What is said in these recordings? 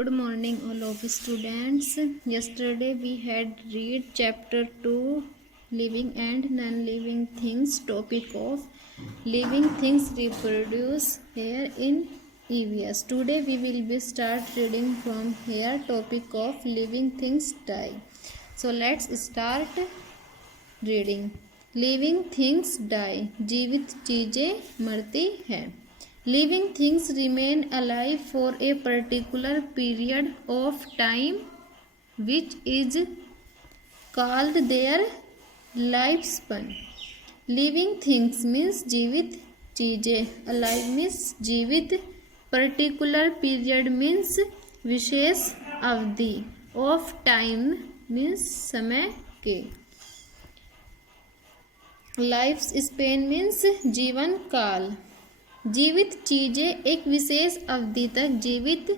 Good morning all of students. Yesterday we had read chapter 2 living and non-living things, topic of living things reproduce here in EVS. Today we will be start reading from here topic of living things die. So let's start reading. Living things die. जीवित चीजें मरती हैं. Living things remain alive for a particular period of time which is called their lifespan. Living things means जीवित चीजें. Alive means जीवित. Particular period means विशेष अवधि. Of time means समय के. लाइफ स्पेन मीन्स जीवन काल. जीवित चीजें एक विशेष अवधि तक जीवित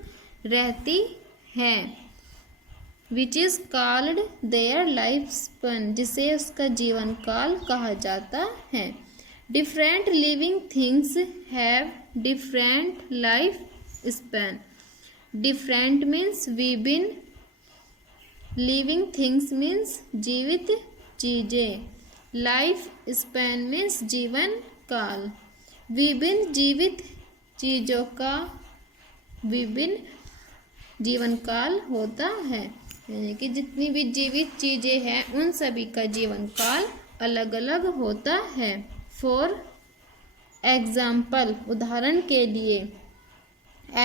रहती हैं. Which is called their life span, जिसे उसका जीवन काल कहा जाता है. Different living things have different life span. Different means विभिन्न. लिविंग थिंग्स मीन्स जीवित चीजें. लाइफ स्पेन मीन्स जीवन काल. विभिन्न जीवित चीजों का विभिन्न जीवन काल होता है. यानी कि जितनी भी जीवित चीजें हैं उन सभी का जीवन काल अलग अलग होता है. फॉर एग्जाम्पल, उदाहरण के लिए,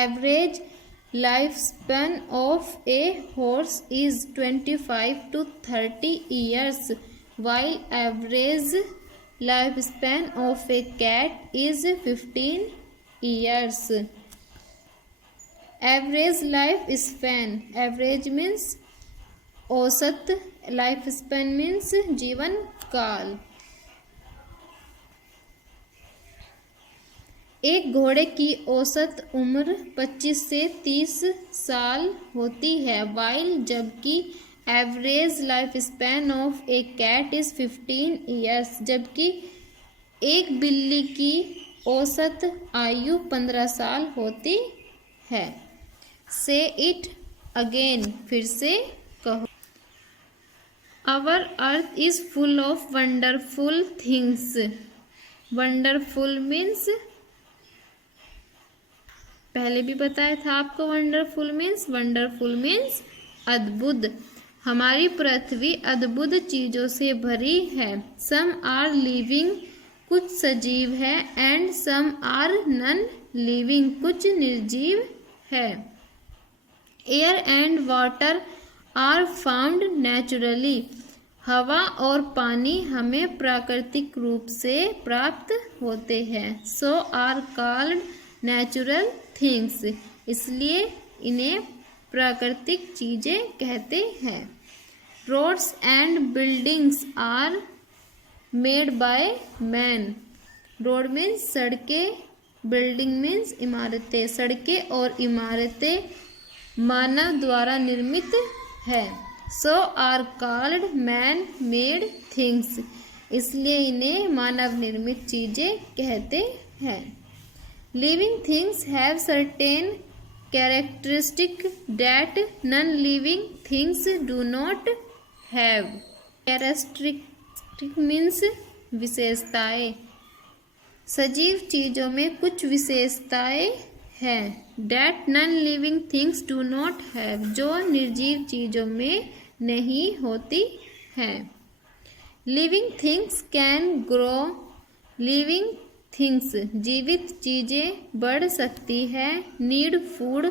average life span of a horse is 25 to 30 years, while average lifespan of a cat is 15 years. Average life span. Average means औसत. लाइफ स्पेन मीन्स जीवन काल. एक घोड़े की औसत उम्र 25 से 30 साल होती है, वाइल जबकि average life span of a cat is 15 years, जबकि एक बिल्ली की औसत आयु 15 साल होती है. से इट अगेन, फिर से कहो. Our earth is full of wonderful things. Wonderful means, पहले भी बताया था आपको वंडरफुल मीन्स अद्भुत. हमारी पृथ्वी अद्भुत चीजों से भरी है. सम आर लिविंग, कुछ सजीव है. And some are non living, कुछ निर्जीव है. Air and water are found naturally. हवा और पानी हमें प्राकृतिक रूप से प्राप्त होते हैं. So are called natural things, इसलिए इन्हें प्राकृतिक चीजें कहते हैं. Roads and buildings are made by man. Road means सड़कें, बिल्डिंग मीन्स इमारतें. सड़कें और इमारतें मानव द्वारा निर्मित है. So are called man made things, इसलिए इन्हें मानव निर्मित चीजें कहते हैं. Living things have certain characteristic that non-living things do not have. Characteristic means विशेषताएं. सजीव चीजों में कुछ विशेषताएं हैं. that non-living things do not have, जो निर्जीव चीजों में नहीं होती हैं. living things can grow. living things, जीवित चीजें बढ़ सकती है. Need food,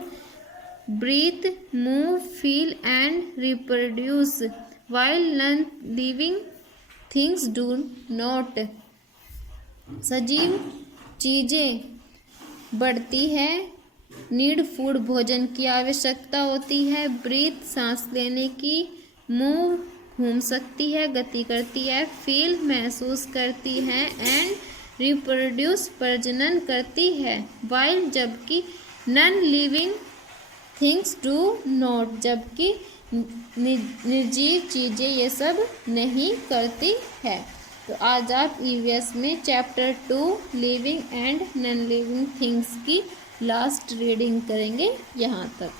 breathe, move, feel and reproduce, while non living things do not. सजीव चीजें बढ़ती है. नीड फूड, भोजन की आवश्यकता होती है. ब्रीथ, सांस लेने की. मूव, घूम सकती है, गति करती है. फील, महसूस करती है. एंड रिप्रोड्यूस, प्रजनन करती है. वाइल जबकि non living things do not, जबकि निर्जीव चीजें ये सब नहीं करती है. तो आज आप ईवीएस में chapter 2 living and non living things की लास्ट रीडिंग करेंगे यहाँ तक.